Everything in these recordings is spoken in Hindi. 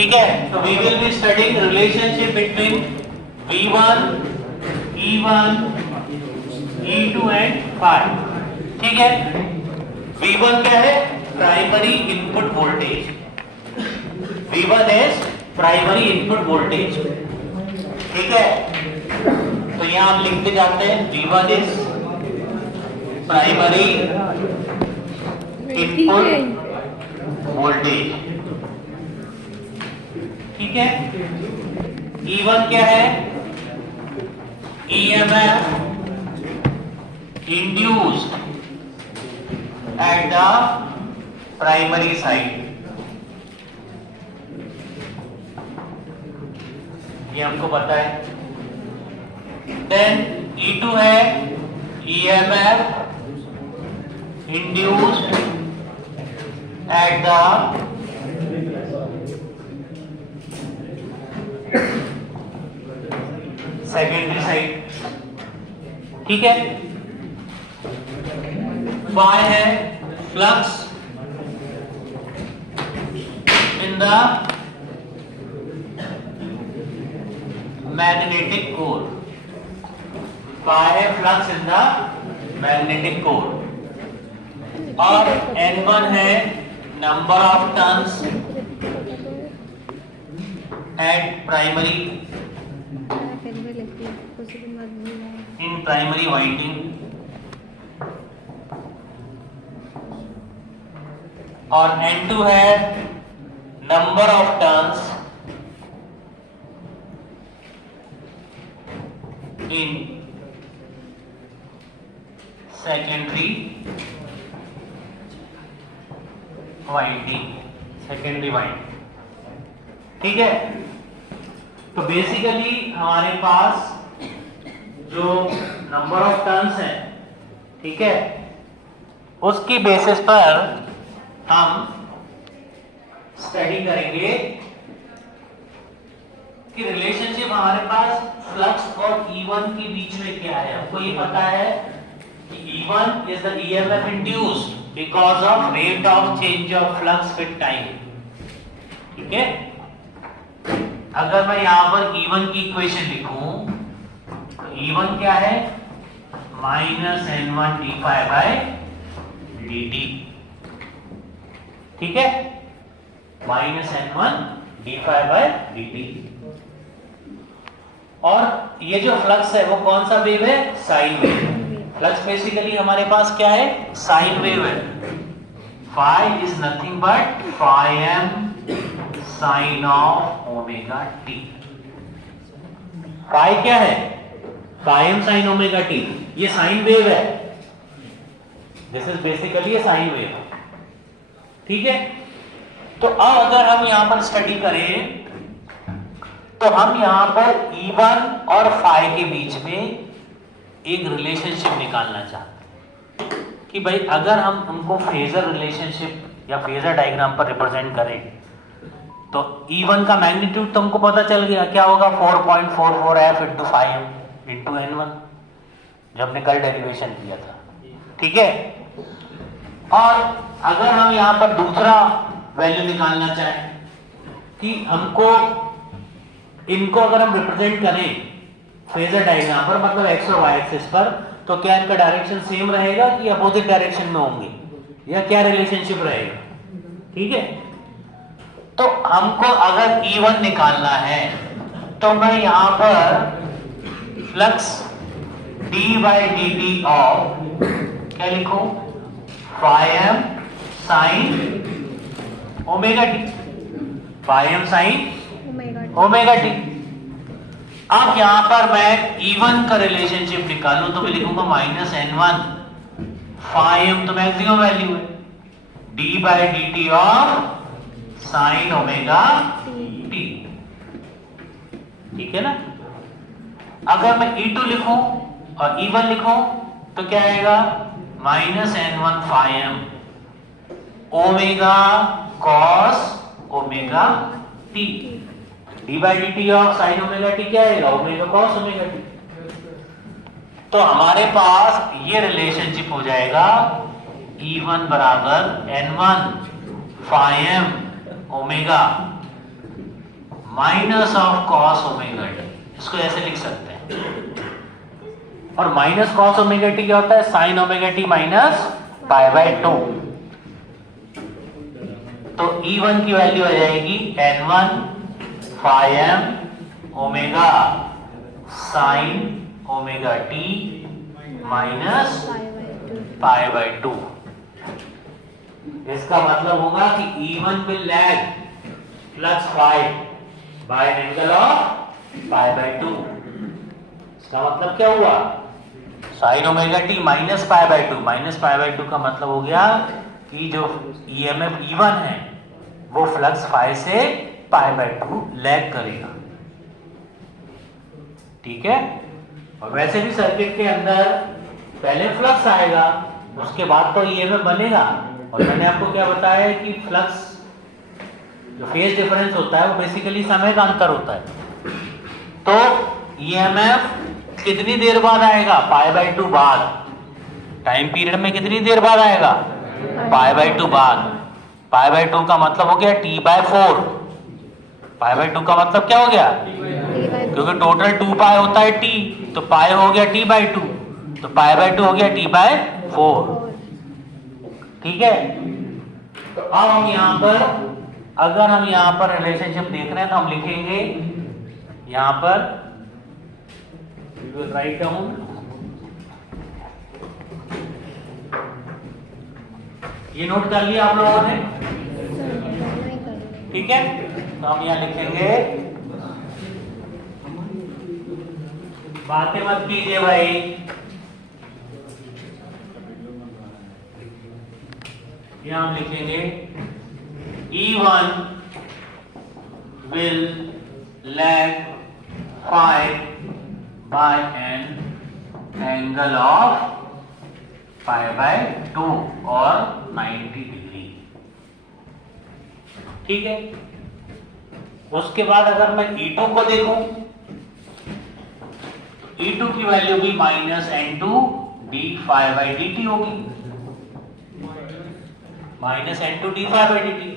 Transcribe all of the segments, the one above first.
ठीक है, तो we will be studying relationship between V1, E1, E2 and phi। ठीक है, V1 क्या है? Primary input voltage. V1 is primary input voltage. ठीक है, तो यहां हम लिखते जाते हैं V1 is primary input voltage. ठीक है, E1 क्या है? EMF induced at the primary side। ये हमको पता है। देन E2 है EMF induced at the secondary side. ठीक है, phi है flux in the magnetic core. phi है flux in the magnetic core. और N1 है number of turns eight primary in primary winding. और N2 है number of turns in secondary winding, secondary winding. ठीक है, तो बेसिकली हमारे पास जो नंबर ऑफ टर्न्स है, ठीक है, उसकी बेसिस पर हम स्टडी करेंगे कि रिलेशनशिप हमारे पास फ्लक्स और E1 के बीच में क्या है। हमको ये पता है कि E1 is the EMF induced because of rate of change of flux with time। ठीक है, अगर मैं यहां पर E1 की इक्वेशन लिखूं तो E1 क्या है? -N1 dϕ/dt। ठीक है, -N1 dϕ/dt। और ये जो फ्लक्स है वो कौन सा वेव है? Sine wave. फ्लक्स बेसिकली हमारे पास क्या है? साइन वेव है। phi is nothing but phi sin of omega t। phi क्या है? phi sin omega t। ये साइन वेव है। This is basically A sine wave. ठीक है, तो अब अगर हम यहां पर स्टडी करें तो हम यहां पर E1 और phi के बीच में एक रिलेशनशिप निकालना चाहते हैं कि भाई अगर हम उनको फेजर रिलेशनशिप या फेजर डायग्राम पर रिप्रेजेंट करें तो E1 का मैग्नीट्यूड तो हमको पता चल गया, क्या होगा? 4.44f × 5m × N1, जो हमने कल डेरिवेशन किया था। ठीक है, और अगर हम यहां पर दूसरा वैल्यू निकालना चाहें कि हमको इनको अगर हम रिप्रेजेंट करें फेजर डायग्राम पर, मतलब एक्स और वाई एक्सिस पर, तो क्या इनका डायरेक्शन सेम रहेगा कि अपोजिट डायरेक्शन में होंगे, या क्या रिलेशनशिप रहेगा? ठीक है, तो हमको अगर E1 निकालना है तो मैं यहां पर फ्लक्स d/dt ऑफ क्या लिखूं? phi sin omega t। phi sin omega t। अब यहां पर मैं E1 का रिलेशनशिप निकालूं तो मैं लिखूंगा -N1 phi तो मैक्सिमम वैल्यू है, d/dt of sin omega t। ठीक है ना? अगर मैं E2 लिखूं और E1 लिखूं तो क्या आएगा? -N1 phi omega cos omega t। d/dt of sin omega t क्या आएगा? Omega cos omega t। तो हमारे पास ये रिलेशनशिप हो जाएगा E1 बराबर N1 phi omega minus of cos omega T, इसको ऐसे लिख सकते हैं। और माइनस कॉस ओमेगा टी क्या होता है? Sine omega t minus pi by 2। तो E1 की वैल्यू आ जाएगी N1 phi m omega sine omega t minus pi by 2। इसका मतलब होगा कि E1 will lag flux phi by an angle of pi by 2। इसका मतलब क्या हुआ? Sine omega t minus pi by 2। Minus pi by 2 का मतलब हो गया कि जो ईएमएफ E1 है वो फ्लक्स फाई से पाई बाय 2 लैग करेगा। ठीक है। और वैसे भी सर्किट के अंदर पहले फ्लक्स आएगा, उसके बाद तो ईएमएफ बनेगा। और मैंने आपको क्या बताया कि फ्लक्स जो फेज डिफरेंस होता है वो बेसिकली समय का अंतर होता है। तो ईएमएफ कितनी देर बाद आएगा? पाई बाय 2 बाद। टाइम पीरियड में कितनी देर बाद आएगा? पाई बाय 2 बाद। पाई बाय 2 का मतलब हो गया T बाय 4। पाई बाय 2 का मतलब क्या हो गया? क्योंकि टोटल 2 पाई होता है T, तो पाई हो गया T बाय 2, तो पाई बाय 2 हो गया T बाय 4। ठीक है। तो अब हम यहां पर, अगर हम यहां पर रिलेशनशिप देख रहे हैं तो हम लिखेंगे यहां पर, we will write down ये नोट कर लिया आप लोगों ने? ठीक है। तो हम यहां लिखेंगे, बातें मत कीजिए भाई। यहां हम लिखेंगे E1 will lag phi by an angle of pi by 2 और 90 डिग्री। ठीक है। उसके बाद अगर मैं E2 को देखूं, E2 की वैल्यू भी minus N2 d phi by d t होगी। Minus N2 d phi by d t.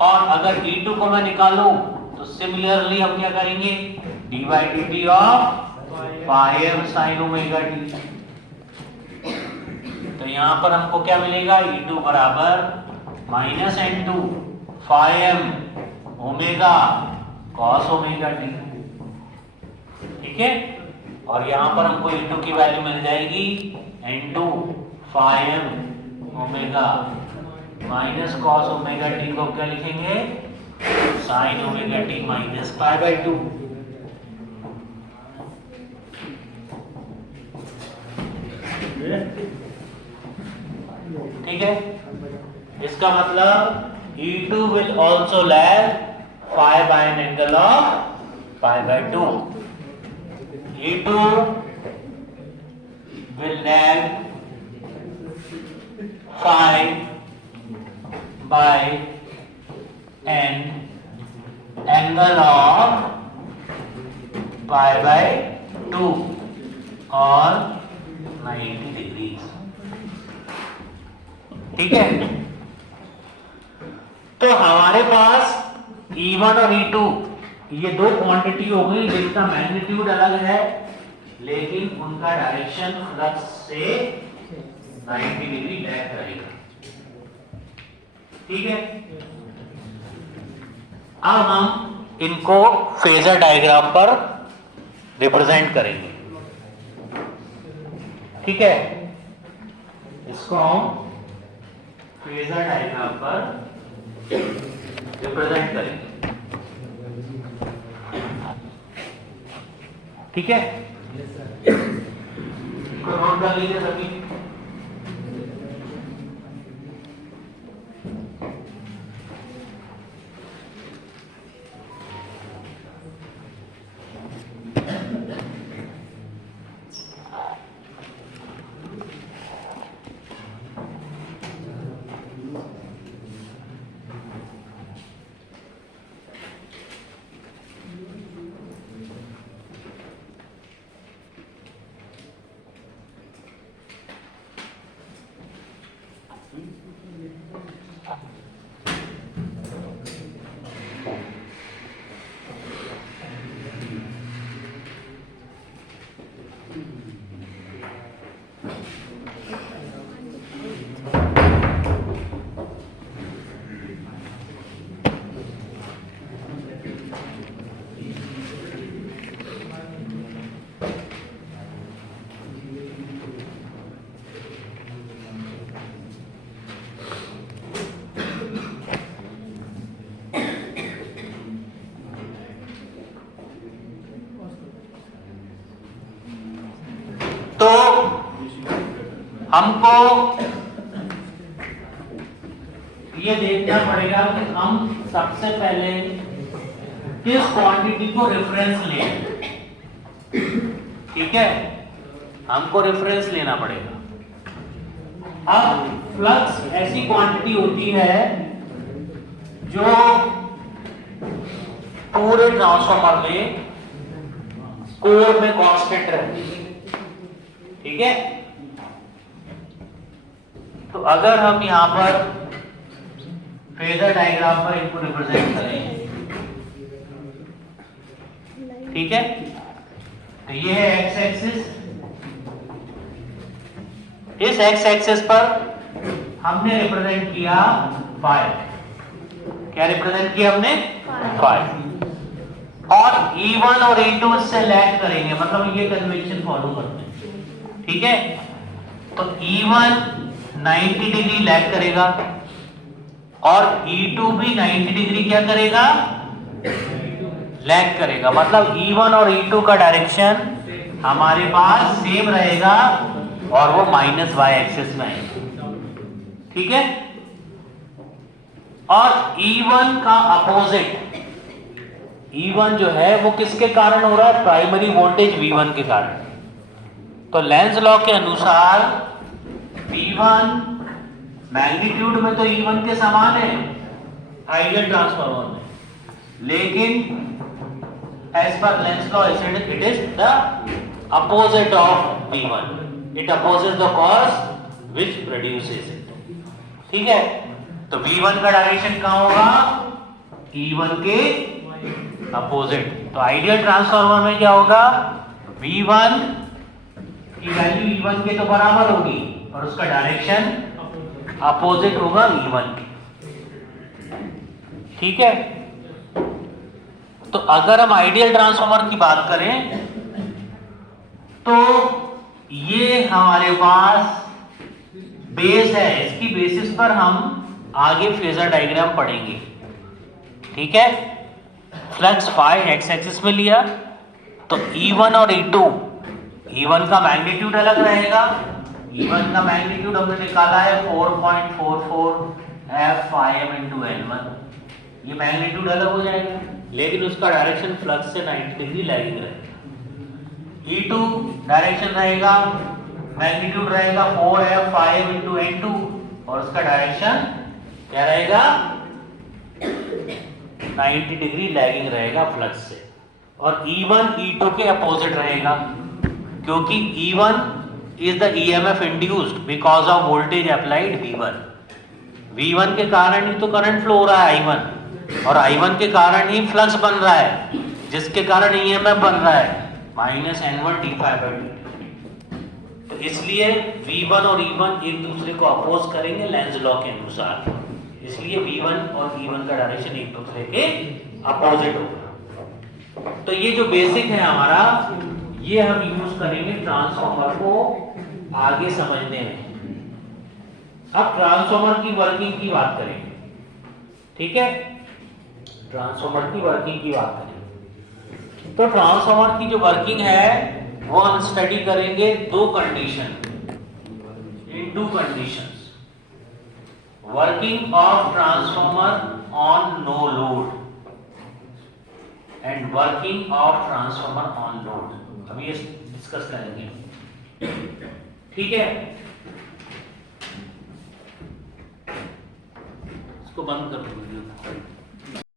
और अगर E2 को मैं निकालूं तो सिमिलरली हम क्या करेंगे? D by d t of phi m sine omega t. तो यहां पर हमको क्या मिलेगा? E2 बराबर minus N2 phi m omega cos omega t. ठीक है। और यहां पर हमको E2 की वैल्यू मिल जाएगी N2 phi m omega minus cos omega t को क्या लिखेंगे? Sine omega t minus pi by 2। ठीक है। इसका मतलब E2 will also lag phi by an angle of pi by 2. E2 will lag phi by an angle of pi by 2 और 90 डिग्री। ठीक है। तो हमारे पास E1 और E2 ये दो क्वांटिटी हो गई जिनका मैग्नीट्यूड अलग है, लेकिन उनका डायरेक्शन फ्लक्स से 90 डिग्री लैग करेगा। ठीक है। अब हम इनको फेजर डायग्राम पर रिप्रेजेंट करेंगे। ठीक है। इसको हम फेजर डायग्राम पर रिप्रेजेंट करेंगे। ठीक है। तो नोट कर लीजिए सभी। हमको ये देखना पड़ेगा कि हम सबसे पहले किस क्वांटिटी को रेफरेंस लें। ठीक है, हमको रेफरेंस लेना पड़ेगा। अब फ्लक्स ऐसी क्वांटिटी होती है जो पूरे ट्रांसफार्मर में कोर में कांस्टेंट रहती है। ठीक है, तो अगर हम यहां पर फेजर डायग्राम पर इनको रिप्रेजेंट करें, ठीक है, तो ये है एक्स एक्सिस। इस एक्स एक्सिस पर हमने रिप्रेजेंट किया 5। क्या रिप्रेजेंट किया हमने? 5। और E1 और E2 इससे लैग करेंगे, मतलब ये कन्वेंशन फॉलो करते हैं। ठीक है, तो E1 90 डिग्री लैग करेगा और E2 भी 90 डिग्री क्या करेगा? लैग करेगा। मतलब E1 और E2 का डायरेक्शन हमारे पास सेम रहेगा और वो माइनस वाई एक्सिस में आएगा। ठीक है, और E1 का अपोजिट, E1 जो है वो किसके कारण हो रहा है? प्राइमरी वोल्टेज V1 के कारण। तो लेंज लॉ के अनुसार V1 मैग्नीट्यूड में तो E1 के समान है आइडियल ट्रांसफार्मर में, लेकिन as per Lenz law it is the opposite of V1. It opposes the cause which produces it. ठीक है, तो V1 का डायरेक्शन कहां होगा? E1 के अपोजिट। तो आइडियल ट्रांसफार्मर में क्या होगा? V1 की वैल्यू E1 के तो बराबर होगी और उसका डायरेक्शन अपोजिट होगा E1 के। ठीक है, तो अगर हम आइडियल ट्रांसफार्मर की बात करें तो ये हमारे पास बेस है, इसकी बेसिस पर हम आगे फेजर डायग्राम पढ़ेंगे। ठीक है, फ्लक्स फाई एक्स एक्सिस में लिया तो E1 और E2, E1 का मैग्नीट्यूड अलग रहेगा। E1 का मैग्नीट्यूड हमने निकाला है 4.44 F5m × N1। ये मैग्नीट्यूड अलग हो जाएगा, लेकिन उसका डायरेक्शन फ्लक्स से 90 डिग्री लैगिंग रहेगा। E2 डायरेक्शन रहेगा, मैग्नीट्यूड रहेगा 4F5m × N2 और उसका डायरेक्शन क्या रहेगा? 90 डिग्री लैगिंग रहेगा फ्लक्स से। और E1 E2 के अपोजिट रहेगा, क्योंकि E1 is the EMF induced because of voltage applied V1. V1 के कारण ही तो करंट फ्लो हो रहा है I1, और I1 के कारण ही फ्लक्स बन रहा है, जिसके कारण EMF बन रहा है -N1 d∅dt। तो इसलिए V1 और E1 एक दूसरे को अपोज करेंगे लेंज लॉ के अनुसार, इसलिए V1 और E1 का डायरेक्शन एक दूसरे के अपोजिट होगा। तो ये जो बेसिक है हमारा, ये हम यूज करेंगे ट्रांसफार्मर को आगे समझने में। अब ट्रांसफार्मर की वर्किंग की बात करेंगे। ठीक है, ट्रांसफार्मर की वर्किंग की बात करेंगे। तो ट्रांसफार्मर की जो वर्किंग है वो हम स्टडी करेंगे दो condition, in two conditions. Working of transformer on no load and working of transformer on load, अभी ये डिस्कस करेंगे। ठीक है, इसको बंद कर दो वीडियो।